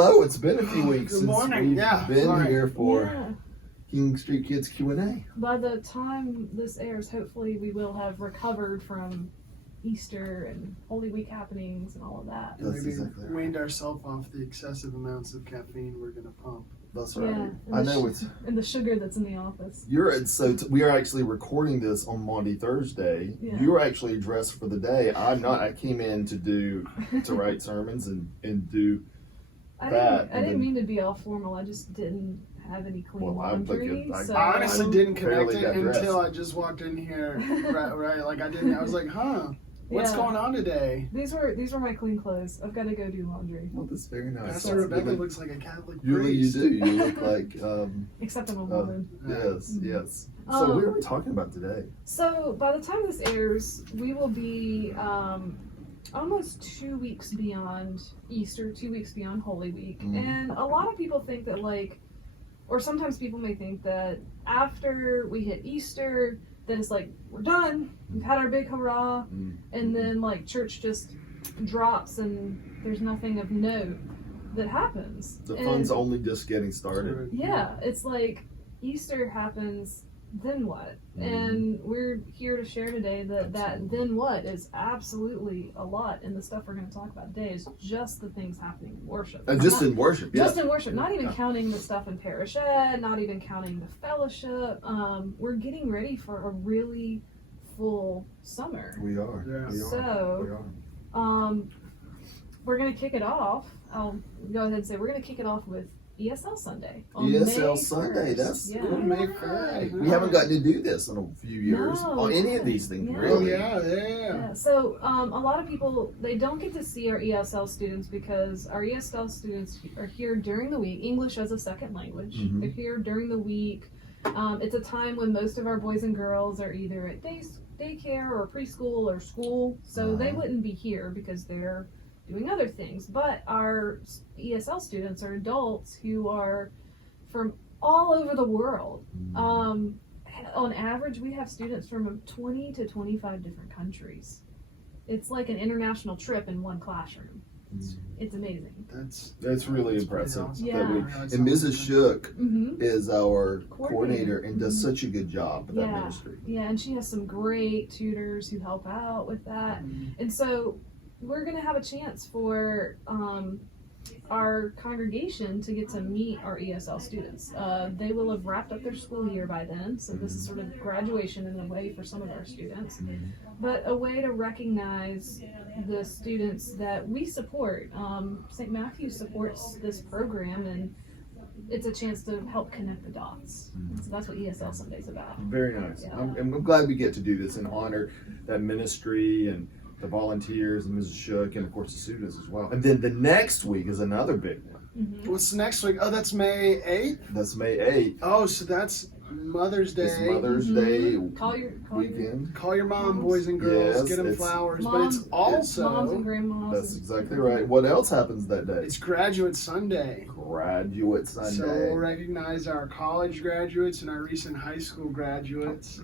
hello. It's been a few weeks Good since morning. we've been here for Yeah. King Street Kids Q&A. By the time this airs, hopefully we will have recovered from Easter and Holy Week happenings and all of that. And That's maybe exactly right. weaned ourselves off the excessive amounts of caffeine we're going to pump. That's Yeah, right. and I the know it's and the sugar that's in the office. we are actually recording this on Monday, Thursday. Yeah. You're actually dressed for the day. I'm not. I came in to write sermons and do I that. didn't mean to be all formal. I just didn't have any clean Well, I'm laundry. thinking- So I honestly didn't connect barely it got dressed. until I just walked in here. right. Like I didn't. I was like, huh? What's Yeah. going on today? These were my clean clothes. I've got to go do laundry. Well, that's very nice. Pastor Rebecca looks like a Catholic Usually you priest. do. You look like Except I'm a woman. yes, yes. So what are we talking about today? So by the time this airs, we will be almost 2 weeks beyond Easter, 2 weeks beyond Holy Week. Mhm. And a lot of people think that or sometimes people may think that after we hit Easter, that it's like, we're done, we've had our big hurrah, and then church just drops and there's nothing of note that happens. The And fun's only just getting started. yeah, it's like Easter happens, then what? Mhm. And we're here to share today that then what is absolutely a lot, and the stuff we're going to talk about today is just the things happening in worship. Just in worship, yeah. Just in worship, not even counting the stuff in parish ed, not even counting the fellowship. We're getting ready for a really full summer. We are. Yeah. We are. So, we are. We're going to kick it off. I'll go ahead and say we're going to kick it off with ESL Sunday. On ESL May Sunday. 1st. That's yeah. May right. 1st. We haven't gotten to do this in a few years No, on any of yeah. these things, Yeah. Oh really. yeah. Yeah, so a lot of people, they don't get to see our ESL students because our ESL students are here during the week, English as a second language. Mhm. They're here during the week. It's a time when most of our boys and girls are either at daycare or preschool or school, so they wouldn't be here because they're doing other things. But our ESL students are adults who are from all over the world. On average, we have students from 20 to 25 different countries. It's like an international trip in one classroom. It's amazing. That's really pretty impressive. awesome. Yeah. That we, Realize and how Mrs. much- Shook Mm-hmm. is our coordinator Coordinator. and does Mhm. such a good job with that Yeah. ministry. Yeah, and she has some great tutors who help out with that. And so we're going to have a chance for our congregation to get to meet our ESL students. They will have wrapped up their school year by then, so this is sort of graduation in a way for some of our students, but a way to recognize the students that we support. St. Matthew supports this program, and it's a chance to help connect the dots. So that's what ESL Sunday is about. Very nice. Yeah. I'm glad we get to do this and honor that ministry and the volunteers and Mrs. Shook and of course the students as well. And then the next week is another big one. Mm-hmm. What's next week? Oh, that's May 8th. That's May 8th. Oh, so that's Mother's Day. It's Mother's Mhm. Day Call your weekend. Call your mom, boys and girls. Yes, get them it's- flowers. Mom- but it's moms and also grandmas. That's exactly right. What else happens that day? it's Graduate Sunday. Graduate Sunday. So we'll recognize our college graduates and our recent high school graduates.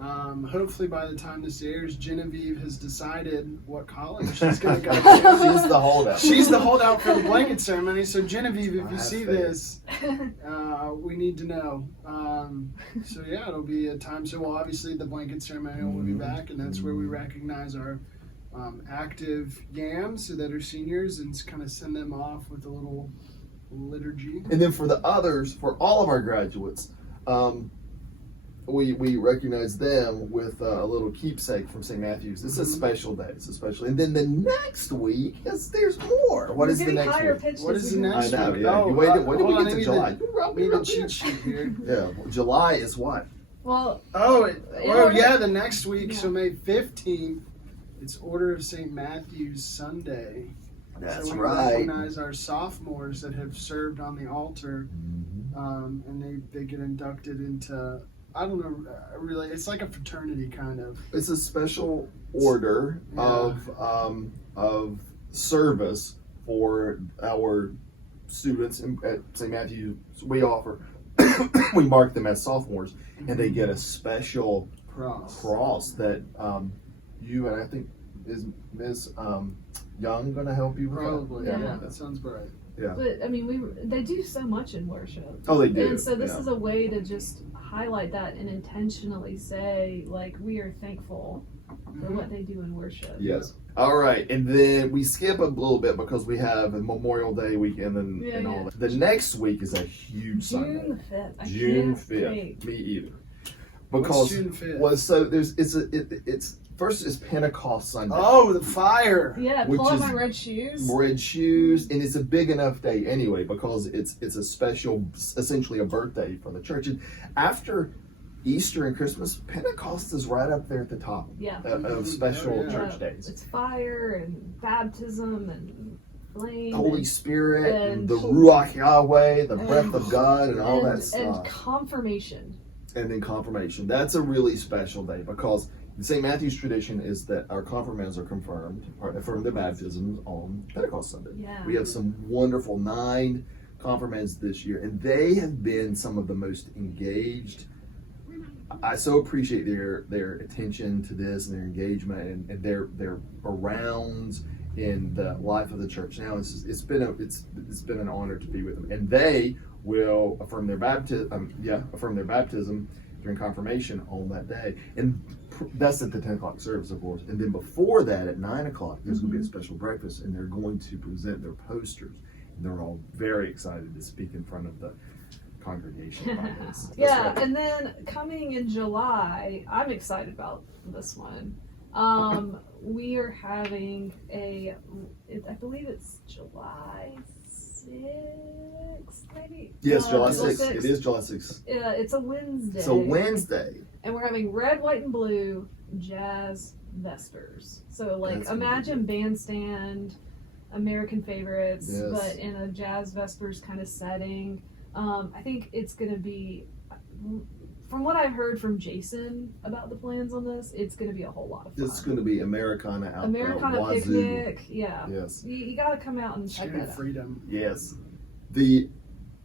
Hopefully by the time this airs, Genevieve has decided what college she's going to go to. She's the holdout. She's the holdout for the blanket ceremony. So Genevieve, if I you have see faith. this, we need to know. So yeah, it'll be a time. So well, obviously the blanket ceremony will be back, and that's where we recognize our active yams that are seniors and kind of send them off with a little liturgy. And then for the others, for all of our graduates, we recognize them with a little keepsake from St. Matthew's. It's a special day. It's a special. And then the next week, there's more. What is the next week? What is the next I know. week? Yeah. Oh, you waited. When did hold we on, get I to need July? We need a cheat sheet here. Yeah. July is what? Well, Oh, order- yeah, the next week, Yeah. so May 15th, it's Order of St. Matthew's Sunday. That's so we right. recognize our sophomores that have served on the altar, and they get inducted into, I don't know, really, it's like a fraternity kind of. It's a special order of service for our students at St. Matthew's. We offer, we mark them as sophomores, and they get a special cross that you and I think is Ms. Young going to help you with? Probably, Yeah. yeah, that sounds right. Yeah. But I mean, they do so much in worship. Oh, they do. And so this is a way to just highlight that and intentionally say, like, we are thankful for what they do in worship. Yes. All right, and then we skip a little bit because we have a Memorial Day weekend and all that. The next week is a huge Sunday. June 5th. I June can't 5th. wait. Me either. What's Because June 5th? it's first is Pentecost Sunday. Oh, the fire! Yeah, Which pull out is my red shoes. Red shoes, and it's a big enough day anyway because it's a special, essentially a birthday for the church. And after Easter and Christmas, Pentecost is right up there at the top of special church days. It's fire and baptism and flame. Holy Spirit, and the Ruach Yahweh, the breath of God, and all that and stuff. confirmation. And then confirmation. That's a really special day because the St. Matthew's tradition is that our confirmands are affirm their baptisms on Pentecost Sunday. Yeah. We have some wonderful 9 confirmands this year, and they have been some of the most engaged. I so appreciate their attention to this and their engagement and their around in the life of the church. Now it's been an honor to be with them, and they will affirm their baptism during confirmation on that day, and that's at the 10 o'clock service, of course. And then before that, at 9 o'clock, there's going to be a special breakfast, and they're going to present their posters, and they're all very excited to speak in front of the congregation about this. Yeah, and then coming in July, I'm excited about this one. We are having I believe it's July 6th, maybe? Yes, July 6th. It is July 6th. It's a Wednesday. It's a Wednesday. And we're having red, white, and blue jazz Vespers. So, like, imagine bandstand, American favorites, but in a jazz Vespers kind of setting. I think it's going to be, from what I've heard from Jason about the plans on this, it's going to be a whole lot of fun. It's going to be Americana out Americana picnic, yeah. Yes. You got to come out and check that out. Freedom. Yes. The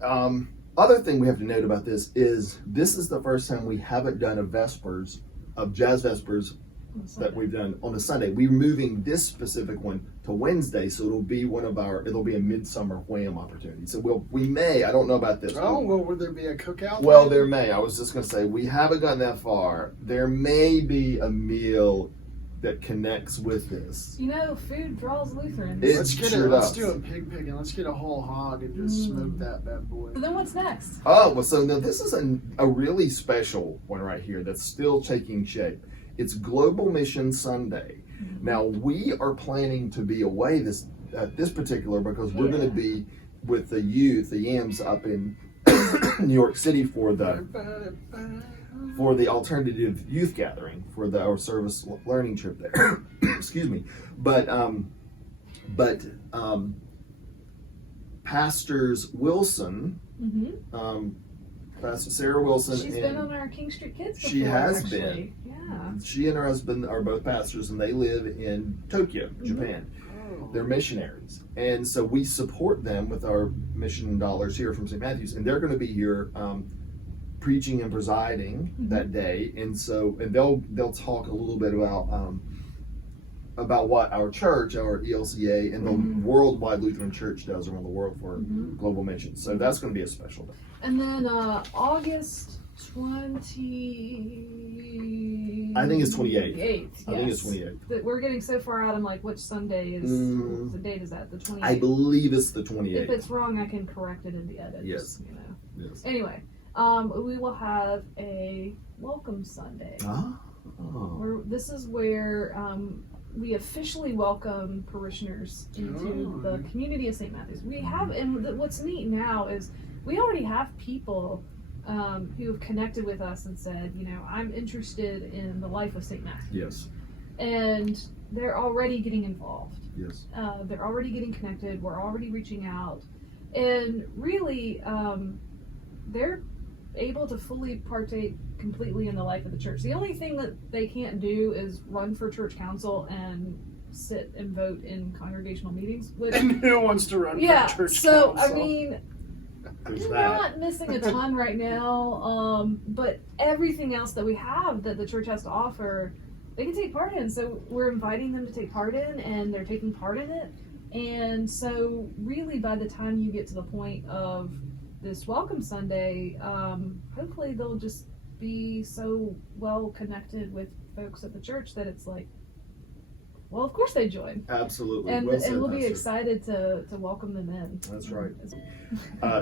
other thing we have to note about this is the first time we haven't done jazz Vespers that we've done on a Sunday. We're moving this specific one to Wednesday, so it'll be a midsummer wham opportunity. So we may, I don't know about this. Oh, well, would there be a cookout? Well, there may. I was just going to say, we haven't gotten that far. There may be a meal that connects with this. You know, food draws Lutherans. Let's do a pig and let's get a whole hog and just smoke that bad boy. So then what's next? Oh, well, so now this is a really special one right here that's still taking shape. It's Global Mission Sunday. Now, we are planning to be away this particular because we're going to be with the youth, the Yams, up in New York City for the alternative youth gathering for our service learning trip there. Excuse me, but Pastors Wilson. Pastor Sarah Wilson. She's been on our King Street Kids before. She has actually. been. Yeah. She and her husband are both pastors, and they live in Tokyo, Japan. Oh. They're missionaries, and so we support them with our mission dollars here from St. Matthew's, and they're going to be here preaching and presiding that day, and they'll talk a little bit about what our church, our ELCA, and the Worldwide Lutheran Church does around the world for global missions. So that's going to be a special day. And then August 20. I think it's 28th. Yes. I think it's 28th. That we're getting so far out. I'm like, which Sunday is the date? Is that the 28th? I believe it's the 28th. If it's wrong, I can correct it in the edit. Yes. You know. Yes. Anyway, we will have a Welcome Sunday. This is where we officially welcome parishioners into the community of St. Matthew's. We have, and what's neat now is we already have people who have connected with us and said, I'm interested in the life of St. Matthew's. Yes. And they're already getting involved. Yes. They're already getting connected. We're already reaching out. And really, they're able to fully partake completely in the life of the church. The only thing that they can't do is run for church council and sit and vote in congregational meetings. And who wants to run for church council? I mean, we're not missing a ton right now, but everything else that we have that the church has to offer, they can take part in. So we're inviting them to take part in, and they're taking part in it. And so really by the time you get to the point of this Welcome Sunday, hopefully they'll just be so well connected with folks at the church that it's like, well, of course they join. Absolutely. And, Well said, and we'll be Pastor. excited to welcome them in. That's right.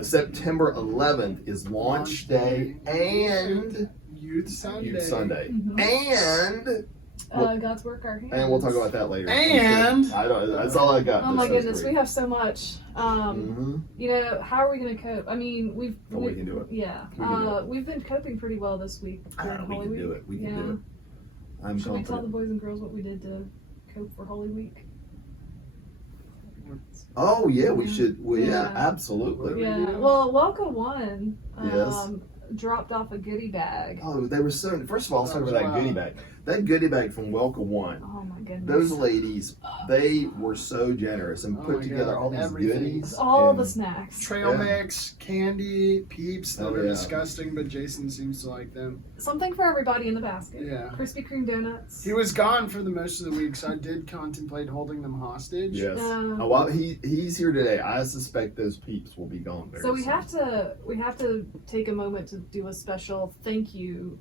September 11th is Launch Day and Youth Sunday. Youth Sunday. Mhm. And God's work our hands. and we'll talk about that later. And- I don't. That's all I got. Oh my Those goodness, three. we have so much. Mhm. You know, how are we going to cope? I mean, we can do it. Yeah, We can do it. we've been coping pretty well this week during We Holy can Week. do it. We can yeah. do it. I'm Should we tell the confident. boys and girls what we did to cope for Holy Week? Oh yeah, we Yeah. should. Well, yeah, Yeah. absolutely. Yeah. Yeah. Well, Welcome One Yes. dropped off a goodie bag. Oh, they were so. First of all, let's talk about that Wow. goodie bag. That goodie bag from Welcome One. Oh my goodness. Those ladies, they were so generous and Oh put my together God, all these everything. goodies. all and- the snacks. Trail Yeah. mix, candy, peeps that Oh, are yeah. disgusting, but Jason seems to like them. Something for everybody in the basket. Yeah. Krispy Kreme donuts. He was gone for the most of the week, so I did contemplate holding them hostage. Yes. Um, Oh, well, he's here today. I suspect those peeps will be gone very So we soon. have to take a moment to do a special thank you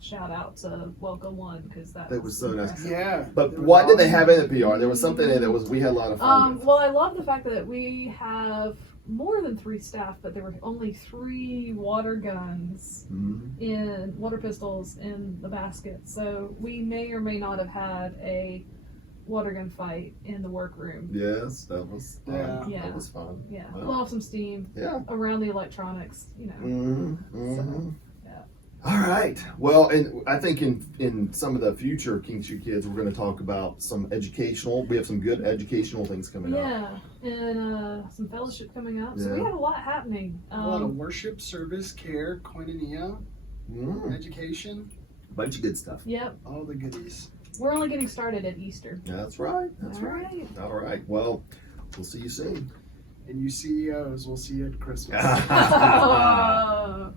shout out to Welcome One because that was so nice. impressive. Yeah. But There was what did they all- have in the PR? There was something in it that was we had a lot of fun with. Well, I love the fact that we have more than 3 staff, but there were only 3 water guns Mhm. water pistols in the basket. So we may or may not have had a water gun fight in the workroom. Yes, that was fun. Yeah. Yeah. That was fun. Yeah, Wow. blow off some steam Yeah. around the electronics. You know. Mm-hmm. So, All right. Well, and I think in some of the future King Street Kids, we're going to talk about some educational. We have some good educational things coming up. Yeah, and some fellowship coming up. So we Yeah. have a lot happening. A lot of worship, service, care, koinonia, Mm, education, bunch of good stuff. Yep, all the goodies. we're only getting started at Easter. That's right. That's All right. right. All right. Well, we'll see you soon. And you CEOs, we'll see you at Christmas. Oh.